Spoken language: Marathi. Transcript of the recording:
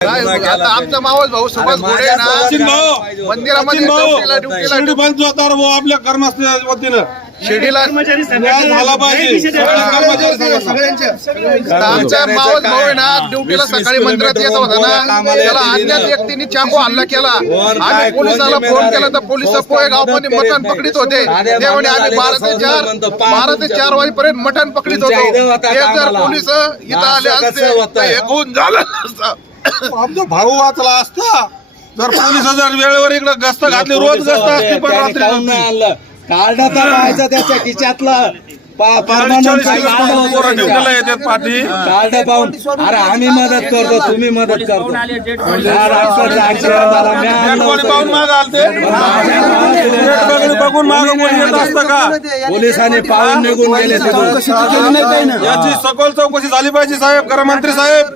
काय आता आमचा मावस भाऊ सुभाष घोडे आहे सचिन ना भाऊ मंदिरामध्ये सचिन भाऊ ड्युटीला ड्युटीला शिर्डी बंद होता भाऊ आपल्या कर्मचाऱ्या वतीनं. शिर्डीला न्याय झाला पाहिजे. सगळे कर्मचारी सांगा. आमचा मावस भाऊ आहे ना ड्युटीला सकाळी मंदिरात येत होता ना त्याला अज्ञात व्यक्तीने चाकू हल्ला केला. आम्ही पोलिसाला फोन केला तर पोलीस पोहे गावमध्ये मटण पकडीत होते. ते म्हणे आम्ही बारा ते चार बारा ते चार वाजेपर्यंत मटण पकडीत होतो. ते जर पोलीस इथं आले असते तर हे गुण झालं नसतं. आमचा भाऊ वाचला असता. जर पोलीस जर वेळेवर इकडे गस्त घातली रोज गस्त असते पण रात्री. कार्ड तर पाहायचं त्याच्या खिच्यातलं कार्ड पाहून अरे आम्ही मदत करतो तुम्ही मदत करतो. हा, बघून माग कोणी येत असतं का? पोलिसांनी पाहून निघून गेले याची सखोल चौकशी झाली पाहिजे साहेब गृहमंत्री साहेब.